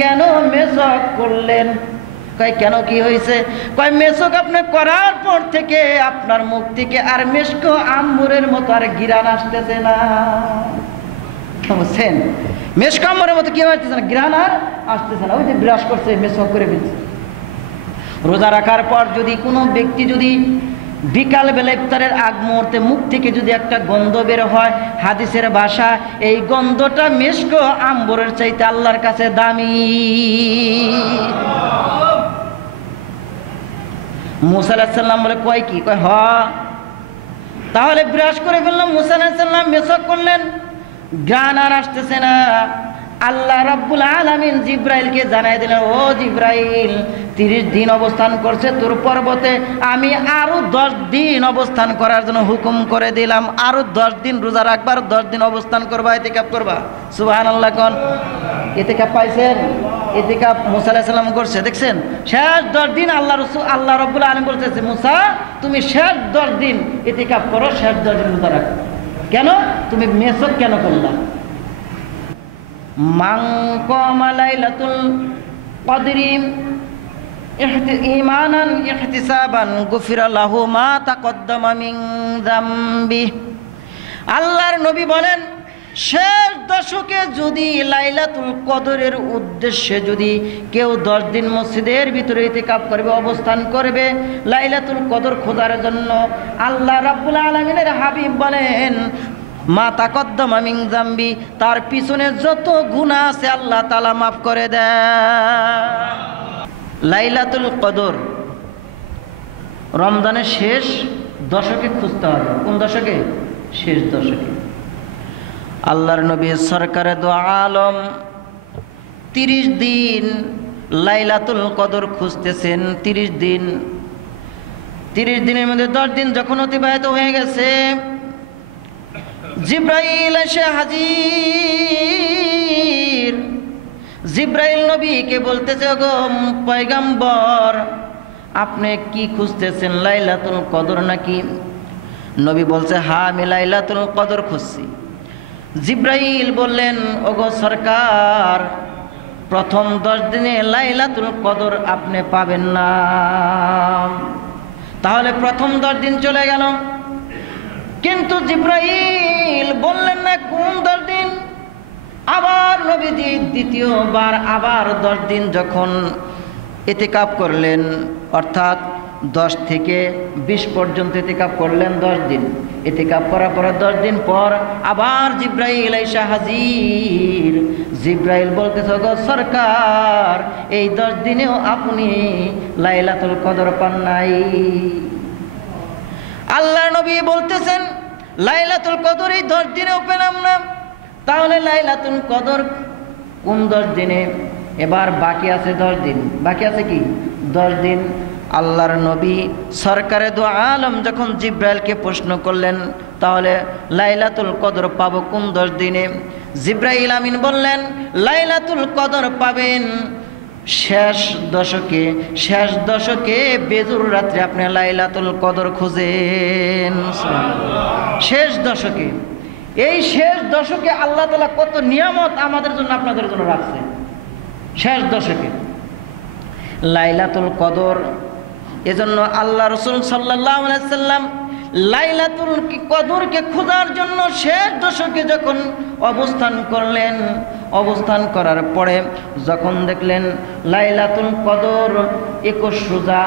কেন মেসক করলেন? কয় কেন, কি হয়েছে? কয় মেসক আপনি করার পর থেকে আপনার মুখ থেকে আর মেশক আম্বরের মতো আর ঘিরান আসতেছে না। বুঝছেন? মেশক আম্বরের মতো কি আসতেছে না, ঘিরান আর আসতেছে না। ওই যে ব্রাশ করছে, মেসক করে ফেলছে। রোজা রাখার পর যদি কোনো ব্যক্তি যদি বিকালবেলা ইফতারের আগ মুহূর্তে মুখ থেকে যদি একটা গন্ধ বের হয়, হাদিসের ভাষা এই গন্ধটা মেশক আম্বরের চাইতে আল্লাহর কাছে দামি। মুসা আলাইহিস সালাম বলে কয় কি? কয় হ। তাহলে ব্রাশ করে ফেললাম, মুসা আলাইহিস সালাম মেসক করলেন, ঘ্রাণ আর আসতেছে না। আল্লাহ রাব্বুল আলামিন জিব্রাইলকে জানাই দিলেন, ও জিব্রাইল, 30 দিন অবস্থান করছে তোর পর্বতে, আমি আরো 10 দিন অবস্থান করার জন্য হুকুম করে দিলাম। আরো 10 দিন রোজা রাখবার, 10 দিন অবস্থান করবা, ইতিকাফ করবা। সুবহানাল্লাহ কোন। ইতিকাফ পাইছেন? ইতিকাফ মুসা আলাইহিস সালাম করছে, দেখছেন? শেষ 10 দিন আল্লাহ রাব্বুল আলামিন বলতেছে, মুসা তুমি শেষ 10 দিন ইতিকাফ করো, শেষ 10 দিন রোজা রাখো। কেন? তুমি মেসক কেন করলা? মান কামা লাইলাতুল কদরি ঈমানান ইহতিসাবান গুফিরা লাহু মা তাকদ্দামা মিন যামবি। আল্লাহর নবী বলেন, শেষ দশকে যদি লাইলাতুল কদরের উদ্দেশ্যে যদি কেউ 10 দিন মসজিদের ভিতরে ইতিকাফ করবে, অবস্থান করবে লাইলাতুল কদর খোঁজার জন্য, আল্লাহ রাব্বুল আলামিনের হাবিব বলেন, মা তাকদ্দামা মিন যামবি, তার পিছনে যত গুনাহ আছে আল্লাহ তাআলা মাফ করে দেয়। লাইলাতুল কদর রমজানের শেষ দশকে খুঁজতে হবে। কোন দশকে? শেষ দশকে। আল্লাহর নবী সরকারে দো আলম 30 দিন লাইলাতুল কদর খুঁজতেছেন। 30 দিন, 30 দিনের মধ্যে 10 দিন যখন অতিবাহিত হয়ে গেছে, জিব্রাইল এসে হাজির। জিব্রাইল নবীকে বলতেছে, ওগো পয়গম্বর, আপনি কি খুঁজতেছেন? লাইলাতুল কদর নাকি? নবী বলছে, হ্যাঁ আমি লাইলাতুল কদর খুঁজছি। জিব্রাইল বললেন, ওগো সরকার, প্রথম 10 দিনে লাইলাতুল কদর আপনি পাবেন না। তাহলে প্রথম 10 দিন চলে গেল, কিন্তু জিব্রাইল বললেন না কোন 10 দিন। আবার নবীজি দ্বিতীয়বার আবার 10 দিন যখন ইতিকাফ করলেন, অর্থাৎ 10 থেকে 20 পর্যন্ত ইতিকাফ করলেন 10 দিন। ইতিকাফ করার পরে 10 দিন পর আবার জিব্রাইল আইসা হাজির। জিব্রাইল বলতেছে, গো সরকার, এই 10 দিনেও আপনি লাইলাতুল কদর পান নাই। আল্লাহ নবী বলতেছেন, লাইলাতুল কদর এই 10 দিনেও পেলাম না। তাহলে লাইলাতুল কদর কোন 10 দিনে? এবার বাকি আছে 10 দিন। বাকি আছে কি? 10 দিন। আল্লাহর নবী সরকারে দো আলম যখন জিব্রাইলকে প্রশ্ন করলেন, তাহলে লাইলাতুল কদর পাবো কোন 10 দিনে? জিব্রাইল আমিন বললেন, লাইলাতুল কদর পাবেন শেষ দশকে। শেষ দশকে বেজুর রাত্রে আপনি লাইলাতুল কদর খুঁজেন। শেষ দশকে। এই শেষ দশকে আল্লাহ তাআলা কত নিয়ামত আমাদের জন্য, আপনাদের জন্য রাখছে। শেষ দশকে লাইলাতুল কদর। এজন্য আল্লাহ রাসূল সাল্লাল্লাহু আলাইহি ওয়াসাল্লাম লাইলাতুল কদরকে খোঁজার জন্য শেষ দশকে যখন অবস্থান করলেন, অবস্থান করার পরে যখন দেখলেন লাইলাতুল কদর 21 রোজা,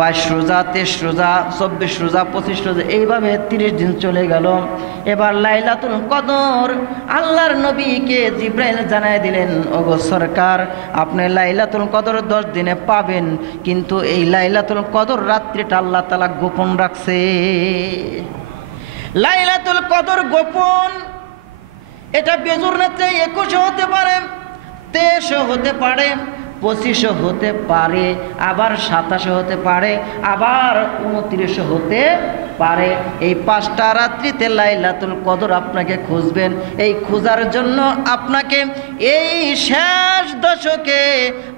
22 রোজা, 23 রোজা, 24 রোজা, 25 রোজা, এইভাবে 30 দিন চলে গেল। এবার লাইলাতুল কদর আল্লাহর নবীকে জিব্রাইল জানায় দিলেন, ওগো সরকার, আপনি লাইলাতুল কদর 10 দিনে পাবেন, কিন্তু এই লাইলাতুল কদর রাত্রিটা আল্লাহ তাআলা গোপন রাখছে। লাইলাতুল কদর গোপন। এটা বেজুর রাত্রে 21 হতে পারে, 23 হতে পারে, 25 হতে পারে, আবার 27 হতে পারে, আবার 29 হতে পারে। এই 5টা রাত্রিতে লাইলাতুল কদর আপনাকে খুঁজবেন। এই খোঁজার জন্য আপনাকে এই শেষ দশকে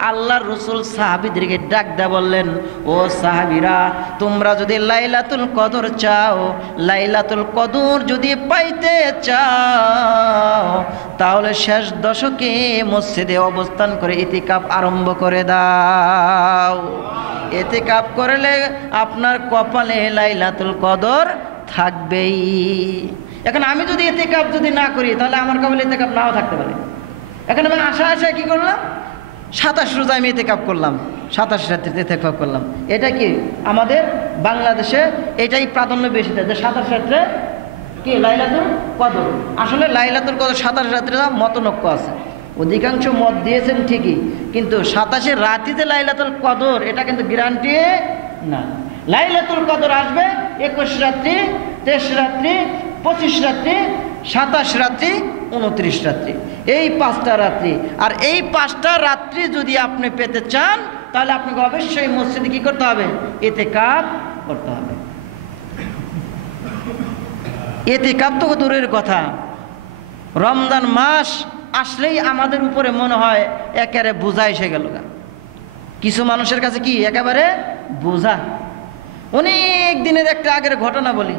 আল্লাহর রাসূল সাহাবীদেরকে ডাক দেয়া বললেন, ও সাহাবীরা, তোমরা যদি লাইলাতুল কদর চাও, লাইলাতুল কদর যদি পাইতে চাও, তাহলে শেষ দশকে মসজিদে অবস্থান করে ইতিকাফ আরম্ভ করে দাও। ইতিকাফ করলে আপনার কপালে লাইলাতুল কদর থাকবেই। এখন আমি যদি ইতিকাফ যদি না করি, তাহলে আমার কপালে ইতিকাফ নাও থাকতে পারে। এখন আমি আশায় কি করলাম, 27 রোজা আমি ইতিকাফ করলাম, 27 রাত্রিতে ইতিকাফ করলাম। এটা কি আমাদের বাংলাদেশে এটাই প্রাধান্য বেশি দেয় যে 27 রাত্রে কি লাইলাতুল কদর। আসলে লাইলাতুল কদর 27 রাত্রে মতনৈক্য আছে। অধিকাংশ মত দিয়েছেন ঠিকই, কিন্তু 27 রাত্রিতে লাইলাতুল কদর এটা কিন্তু গ্যারান্টি না। লাইলাতুল কদর আসবে 21 রাত্রি, 23 রাত্রি, 25 রাত্রি, 27 রাত্রি, 29 রাত্রি, এই 5টা রাত্রি। আর এই 5টা রাত্রি যদি আপনি পেতে চান, তাহলে আপনাকে অবশ্যই মসজিদে কি করতে হবে, ইতিকাফ করতে হবে। ইতিকাফ তো দূরের কথা, রমজান মাস আসলেই আমাদের উপরে মনে হয় একেবারে বোঝা এসে গেল। কিছু মানুষের কাছে কি একেবারে বোঝা। অনেক দিনের একটা আগের ঘটনা বলি।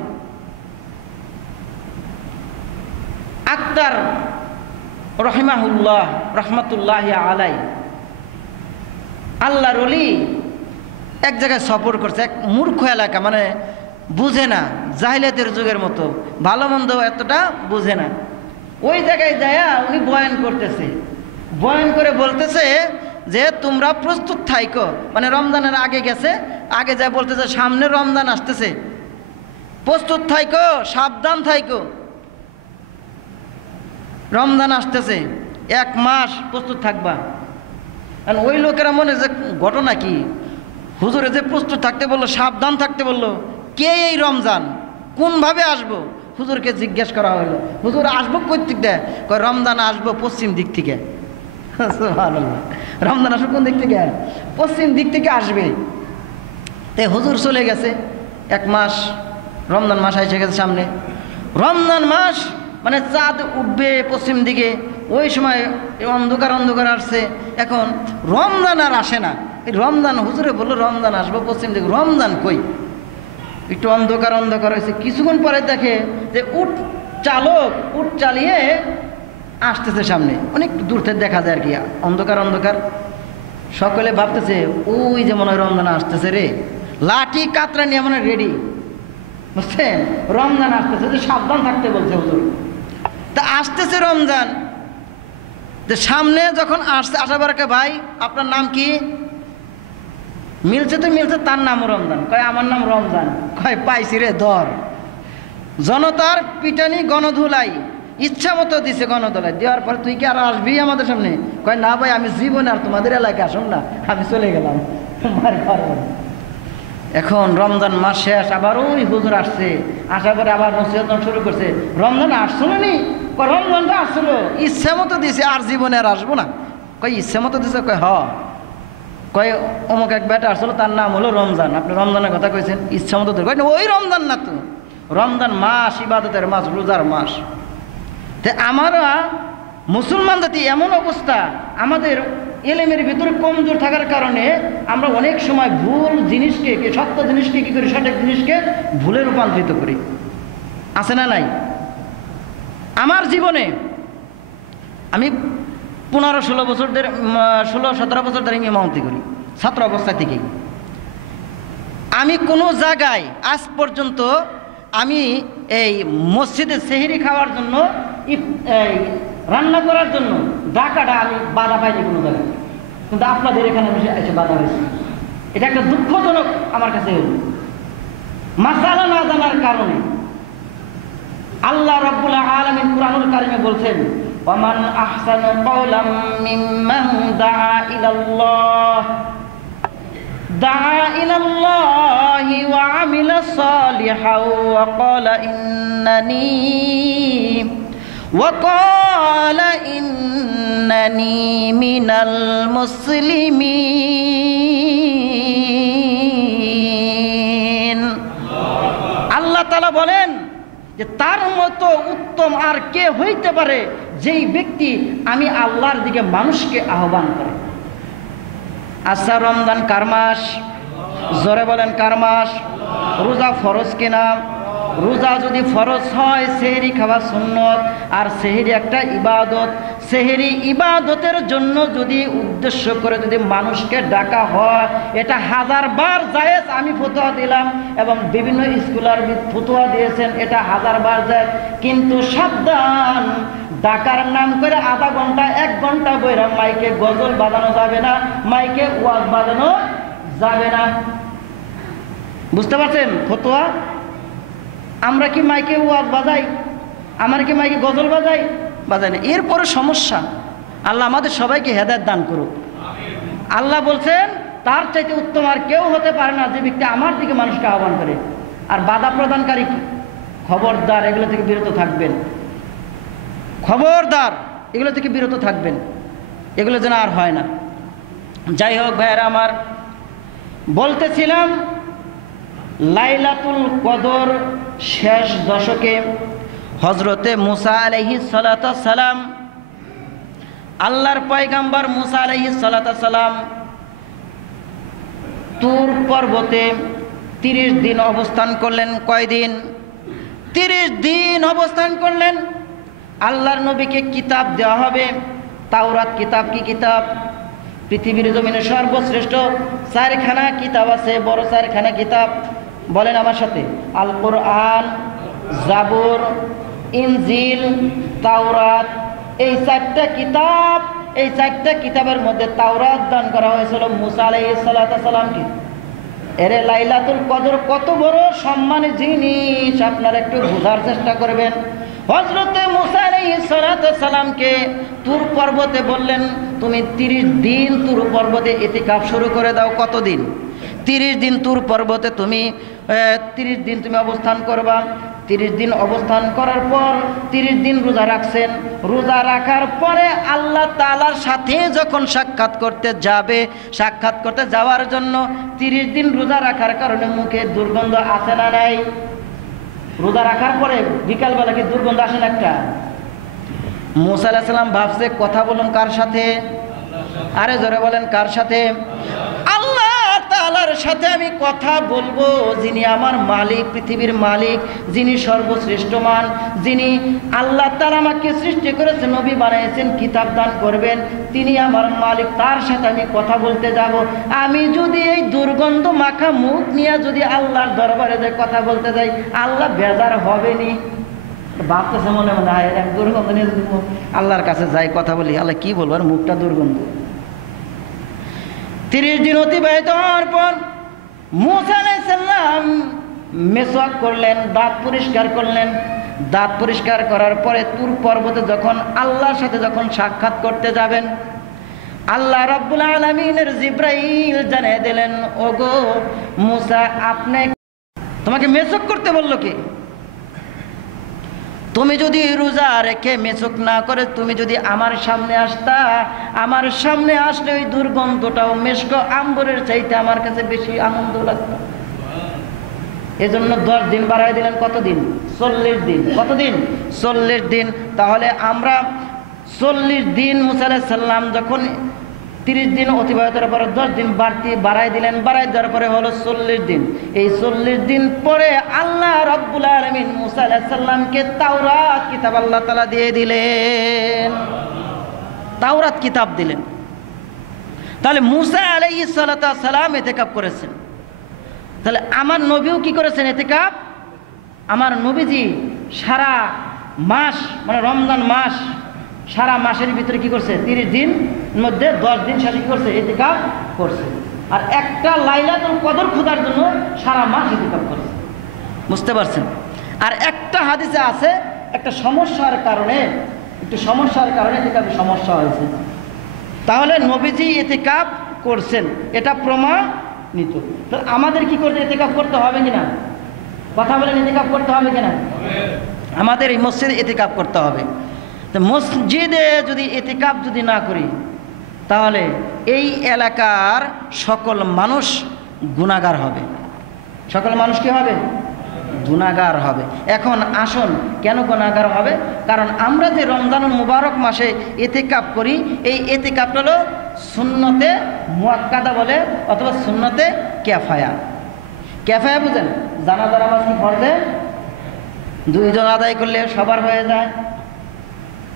আক্তার রহিমাহুল্লাহ রহমতুল্লাহ আলাই, আল্লাহর ওলি, এক জায়গায় সফর করছে। এক মূর্খ এলাকা, মানে বুঝে না, জাহিলিয়াতের যুগের মতো, ভালো মন্দ এতটা বুঝে না। ওই জায়গায় যায়া উনি বয়ান করতেছে, বয়ান করে বলতেছে যে তোমরা প্রস্তুত থাইকো, মানে রমজানের আগে গেছে, আগে যায় বলতেছে সামনে রমজান আসতেছে, প্রস্তুত থাইকো, সাবধান থাইকো, রমজান আসতেছে, 1 মাস প্রস্তুত থাকবা। আর ওই লোকেরা মনে যে ঘটনা কি, হুজুরে যে প্রস্তুত থাকতে বললো, সাবধান থাকতে বললো, কে এই রমজান, কোনভাবে আসবো? হুজুরকে জিজ্ঞেস করা হলো, হুজুর আসবো কই দিক দিয়ে? কয় রমজান আসবো পশ্চিম দিক থেকে। রমজান আসবো কোন দিক থেকে? পশ্চিম দিক থেকে আসবে। তে হুজুর চলে গেছে, 1 মাস, রমজান মাস এসে গেছে সামনে। রমজান মাস মানে চাঁদ উঠবে পশ্চিম দিকে, ওই সময় অন্ধকার অন্ধকার আসছে। এখন রমজান আর আসে না। এই রমজান, হুজুরে বললো রমজান আসবো পশ্চিম দিকে, রমজান কই? একটু অন্ধকার অন্ধকার হয়েছে। কিছুক্ষণ পরে দেখে যে উট চালিয়ে আসতেছে সামনে, অনেক দূর থেকে দেখা যায় আর কি, অন্ধকার অন্ধকার। সকলে ভাবতেছে ওই যে মনে হয় রমজান আসতেছে রে, লাঠি কাতরা নিয়ে মনে রেডি, বুঝছেন? রমজান আসতেছে, যে সাবধান থাকতে বলছে হুজুর। তা আসতেছে রমজান, যে সামনে যখন আসছে, আসার পর ভাই আপনার নাম কি? মিলছে তো মিলছে, তার নামও রমজান। কয় আমার নাম রমজান। কয় পাইছি রে ধর। জনতার পিটানি গণধুলাই, ইচ্ছা মতো দিছে গণধুলাই, দেওয়ার পর তুই কি আর আসবি আমাদের সামনে? কয় না ভাই, আমি জীবনে আর তোমাদের এলাকায় আসুন না, আমি চলে গেলাম। এখন রমজান মাস শেষ, আবার ওই হুজুর আসছে, আসার পরে আবার নসিহত শুরু করছে। রমজান আসছিল নি? কয় রমজানটা আসছিল, ইচ্ছা মতো দিছে, আর জীবনে আর আসবো না। কয় ইচ্ছা মতো দিছে? কয় হ। কয় অমুক এক বেটা আসলো, তার নাম হলো রমজান, আপনি রমজানের কথা কইছেন, ইচ্ছা মতো। কয় না, ওই রমজান না তো, রমজান মাস ইবাদতের মাস, রোজার মাস। তে আমরা মুসলমান জাতি এমন অবস্থা, আমাদের এলেমের ভিতরে কমজোর থাকার কারণে আমরা অনেক সময় ভুল জিনিসকে, সত্য জিনিসকে কি করি, সঠিক জিনিসকে ভুলে রূপান্তরিত করি। আছে না নাই? আমার জীবনে আমি 15-16 বছর ধরে, 16-17 বছর ধরে ইমামতি করি, ছাত্র অবস্থা থেকেই। আমি কোনো জায়গায় আজ পর্যন্ত আমি এই মসজিদে সেহরি খাওয়ার জন্য, রান্না করার জন্য ডাকাটা আমি বাধা পাইনি কোনো জায়গায়, কিন্তু আপনাদের এখানে আমি এসে বাধা হয়েছি। এটা একটা দুঃখজনক আমার কাছে হল, মাসালা না জানার কারণে। আল্লাহ রাব্বুল আলামিন কুরআনুল কারীমে বলছেন, ওয়ামান আহসানু কাওলাম মিম্মান দাআ ইলাল্লাহি ওয়া আমিলা সালিহান ওয়া ক্বালা ইন্নানি মিনাল মুসলিমিন। আল্লাহ তাআলা বলেন যে তার মতো উত্তম আর কে হইতে পারে যেই ব্যক্তি আমি আল্লাহর দিকে মানুষকে আহ্বান করে। আচ্ছা, রমজান কার মাস? জোরে বলেন কার মাস? রোজা ফরজ কিনা? রোজা যদি ফরজ হয়, সেহরি খাওয়া সুন্নত, আর সেহরি একটা ইবাদত। সেহরি ইবাদতের জন্য যদি উদ্দেশ্য করে যদি মানুষকে ডাকা হয়, এটা 1000 বার জায়েজ। আমি ফতোয়া দিলাম এবং বিভিন্ন স্কলার ফতোয়া দিয়েছেন, এটা 1000 বার জায়েজ। কিন্তু সাবধান, ডাকার নাম করে আধা ঘন্টা 1 ঘন্টা বইরা মাইকে গজল বাজানো যাবে না, মাইকে ওয়াজ বাজানো যাবে না। বুঝতে পারছেন ফতোয়া? আমরা কি মাইকে ওয়াজ বাজাই? আমার কি মাইকে গজল বাজাই? বাজাই না। এরপরে সমস্যা। আল্লাহ আমাদের সবাইকে হেদায়েত দান করুক। আল্লাহ বলছেন তার চাইতে উত্তম আর কেউ হতে পারে না যে ব্যক্তি আমার দিকে মানুষকে আহ্বান করে। আর বাধা প্রদানকারী কি? খবরদার, এগুলো থেকে বিরত থাকবেন। খবরদার, এগুলো থেকে বিরত থাকবেন। এগুলো যেন আর হয় না। যাই হোক ভাইয়েরা আমার, বলতেছিলাম লাইলাতুল কদর শেষ দশকে হজরতে মুসা আলাইহিস সালাতু সালাম, আল্লাহর পয়গাম্বর মুসা আলাইহিস সালাতু সালাম তুর পর্বতে 30 দিন অবস্থান করলেন। কয়দিন? 30 দিন অবস্থান করলেন। আল্লাহর নবীকে কিতাব দেওয়া হবে। তাওরাত কিতাব কি কিতাব? পৃথিবীর জমিনে সর্বশ্রেষ্ঠ 4খানা কিতাব আছে, বড় 4খানা কিতাব। বলেন আমার সাথে, আল কোরআন, জাবুর, ইনজিল, তাওরাত। এই 4টা কিতাব, এই 4টা কিতাবের মধ্যে তাওরাত দান করা হয়েছিল মুসা আলাইহিস সালাতু সালামকে। এরে লাইলাতুল কদর কত বড় সম্মানের জিনিস আপনারা একটু বোঝার চেষ্টা করবেন। হযরতে মুসা আলাইহিস সালাতু সালামকে তুর পর্বতে বললেন, তুমি 30 দিন তুর পর্বতে ইতিকাফ শুরু করে দাও। কতদিন? 30 দিন তুর পর্বতে তুমি 30 দিন তুমি অবস্থান করবা। 30 দিন অবস্থান করার পর 30 দিন রোজা রাখছেন। রোজা রাখার পরে আল্লাহ তাআলার সাথে যখন সাক্ষাৎ করতে যাবে, সাক্ষাৎ করতে যাওয়ার জন্য 30 দিন রোজা রাখার কারণে মুখে দুর্গন্ধ আসে না নাই? রোজা রাখার পরে বিকালবেলা কি দুর্গন্ধ আসে না একটা? মুসা আলাইহিস সালাম ভাবছে কথা বলুন কার সাথে? আরে জোরে বলেন কার সাথে? আল্লাহ তাআলার সাথে আমি কথা বলবো, যিনি আমার মালিক, পৃথিবীর মালিক, যিনি সর্বশ্রেষ্ঠ মান, যিনি আল্লাহ তাআলা আমাকে সৃষ্টি করেছেন, নবী বানিয়েছেন, কিতাব দান করবেন, তিনি আমার মালিক। তার সাথে আমি কথা বলতে যাব। আমি যদি এই দুর্গন্ধ মাখা মুখ নিয়ে যদি আল্লাহর দরবারে যে কথা বলতে যাই, আল্লাহ বেজার হবেনি? ভাবতেছে মনে মনে, এক দুর্গন্ধ নিয়ে যদি আল্লাহর কাছে যাই কথা বলি, আল্লাহ কি বলবো, আর মুখটা দুর্গন্ধ। 30 দিন অতিবাহিত হওয়ার পর মুসা আলাইহিস সালাম মেসওয়াক করলেন, দাঁত পরিষ্কার করলেন। দাঁত পরিষ্কার করার পরে তুর পর্বতে যখন আল্লাহর সাথে যখন সাক্ষাৎ করতে যাবেন, আল্লাহ রাব্বুল আলামিনের জিবরাইল জানিয়ে দিলেন, ওগো মুসা, আপনি, তোমাকে মেসওয়াক করতে বললো কি? তুমি যদি রোজা রেখে মেসক না করে তুমি যদি আমার সামনে আসতা, আমার সামনে আসলে ওই দুর্গন্ধটাও মেশক আম্বরের চাইতে আমার কাছে বেশি আনন্দ লাগতো। এজন্য 10 দিন বাড়াই দিলেন। কতদিন? 40 দিন। কতদিন? 40 দিন। তাহলে আমরা 40 দিন মুসা আলাইহিস সালাম যখন 30 দিন অতিবাহিত হওয়ার পরে 10 দিন বাড়াই দিলেন। বাড়াই দেওয়ার পরে হলো 40 দিন। এই 40 দিন পরে আল্লাহ রাব্বুল আলামিন মুসা আলাইহিস সালামকে তাওরাত কিতাব আল্লাহ তাআলা দিয়ে দিলেন। তাওরাত কিতাব দিলেন। তাহলে মুসা আলাইহিস সালাম ইতিকাফ করেছেন। তাহলে আমার নবীও কি করেছেন? ইতিকাফ। আমার নবীজি সারা মাস, মানে রমজান মাস, সারা মাসের ভিতরে কি করছে? 30 দিন মধ্যে 10 দিন শেষে কি করছে? ইতিকাফ করছে। আর একটা লাইলাতুল কদর খোঁজার জন্য সারা মাস ইতিকাফ করছে। বুঝতে পারছেন? আর একটা হাদিসে আছে একটা সমস্যার কারণে, একটু সমস্যার কারণে ইতিকাফে সমস্যা হয়েছে। তাহলে নবীজি ইতিকাফ করছেন, এটা প্রমাণিত। তো আমাদের কি করতে? ইতিকাফ করতে হবে কিনা? কথা বলেন, ইতিকাফ করতে হবে কিনা? আমাদের এই মসজিদে ইতিকাফ করতে হবে। তো মসজিদে যদি ইতিকাফ যদি না করি তাহলে এই এলাকার সকল মানুষ গুনাহগার হবে। সকল মানুষ কি হবে? গুনাহগার হবে। এখন আসুন, কেন গুনাহগার হবে? কারণ আমরা যে রমজানুল মুবারক মাসে ইতিকাফ করি, এই ইতিকাফটা হলো সুন্নতে মুআক্কাদা বলে, অথবা সুন্নতে কিফায়া। কিফায়া বুঝেন? জানাজার নামাজ কি ফরজে? 2 জন আদায় করলে সবার হয়ে যায়।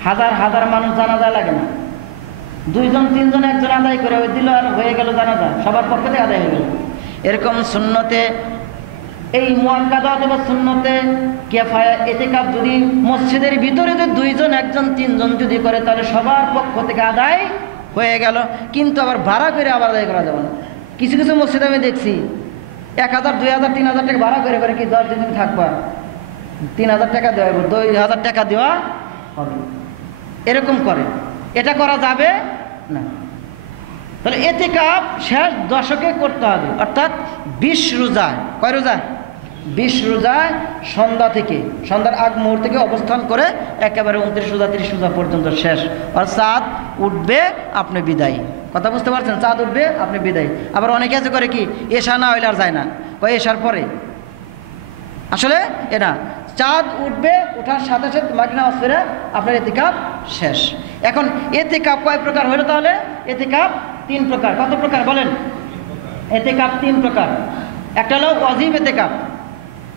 হাজার হাজার মানুষ জানাজা লাগে না, 2 জন 3 জন একজন আদায় করে ওই দিল আর হয়ে গেল জানাজা, সবার পক্ষ থেকে আদায় হয়ে গেল। এরকম সুন্নতে এই মুআক্কাদা অথবা সুন্নতে কিফায়া ইতিকাফ যদি মসজিদের ভিতরে যে 2 জন 1 জন 3 জন যদি করে তাহলে সবার পক্ষ থেকে আদায় হয়ে গেল। কিন্তু আবার ভাড়া করে আবার আদায় করা যাবে না। কিছু কিছু মসজিদে আমি দেখছি 1000 2000 3000 টাকা ভাড়া করে করে কি 10 দিন থাকবা, 3000 টাকা দেওয়া হবে, 2000 টাকা দেওয়া হবে, এরকম করে। এটা করা যাবে না। তাহলে ইতিকাফ শেষ দশকে করতে হবে, অর্থাৎ 20 রোজা। কয় রোজা? 20 রোজায় সন্ধ্যা থেকে, সন্ধ্যার আগ মুহূর্ত থেকে অবস্থান করে একেবারে 29 রোজা 30 রোজা পর্যন্ত শেষ। আর চাঁদ উঠবে আপনি বিদায়। কথা বুঝতে পারছেন? চাঁদ উঠবে আপনি বিদায়। আবার অনেকে আছে করে কি এশা না হইলে আর যায় না, কয় এশার পরে। আসলে এটা চাঁদ উঠবে, ওঠার সাথে সাথে মাগরিব নামাজ পড়ে আপনার ইতিকাফ শেষ। এখন ইতিকাফ কয় প্রকার হলো? তাহলে ইতিকাফ 3 প্রকার। কত প্রকার বলেন? ইতিকাফ 3 প্রকার। একটা হলো ওয়াজিব ইতিকাফ।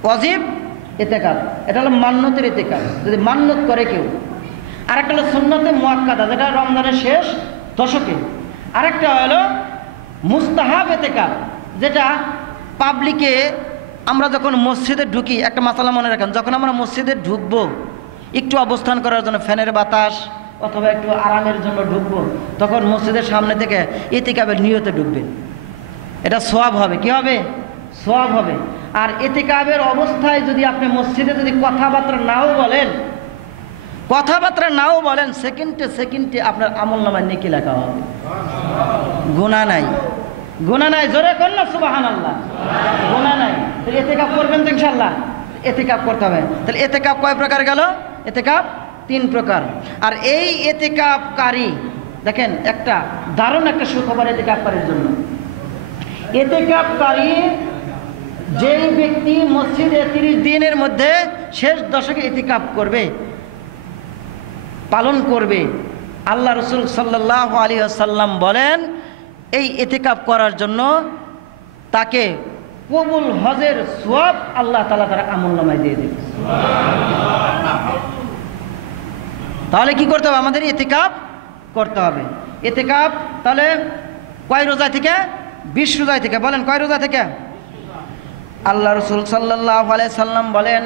ওয়াজিব ইতিকাফ এটা হলো মান্নতের ইতিকাফ, যদি মান্নত করে কেউ। আরেকটা হলো সুন্নতে মুআক্কাদা, যেটা রমজানের শেষ দশকে। আরেকটা হলো মুস্তাহাব ইতিকাফ, যেটা পাবলিকে আমরা যখন মসজিদে ঢুকি, একটা মাসালা মনে রাখেন, যখন আমরা মসজিদে ঢুকবো একটু অবস্থান করার জন্য, ফ্যানের বাতাস অথবা একটু আরামের জন্য ঢুকবো, তখন মসজিদের সামনে থেকে ইতিকাফের নিয়তে ঢুকবেন। এটা সওয়াব হবে। কি হবে? সওয়াব হবে। আর ইতিকাফের অবস্থায় যদি আপনি মসজিদে যদি কথাবার্তা নাও বলেন, সেকেন্ডে সেকেন্ডে আপনার আমলনামায় নেকি লেখা হবে। গুনাহ নাই, গুনাহ নাই। জোরে কর না সুবহানাল্লাহ। গুনাহ নাই। তাহলে ইতিকাফ করবেন তো ইনশাআল্লাহ? ইতিকাফ করতে হবে। তাহলে ইতিকাফ কয় প্রকার গেল? ইতিকাফ 3 প্রকার। আর এই ইতিকাফকারী দেখেন একটা দারুণ একটা সুখবর ইতিকাফকারীর জন্য। ইতিকাফকারী যেই ব্যক্তি মসজিদে 30 দিনের মধ্যে শেষ দশকে ইতিকাফ করবে, পালন করবে, আল্লাহ রাসূল সাল্লাল্লাহু আলাইহি ওয়াসাল্লাম বলেন এই ইতিকাফ করার জন্য তাকে কবুল হজের সওয়াব আল্লাহ তাআলা তার আমলনামায় দিয়ে দেবে। তাহলে কি করতে হবে? আমাদের ইতিকাফ করতে হবে। ইতিকাফ তাহলে কয় রোজা থেকে? 20 রোজা থেকে। বলেন কয় রোজা থেকে? আল্লাহ রাসূল সাল্লাল্লাহু আলাইহি সাল্লাম বলেন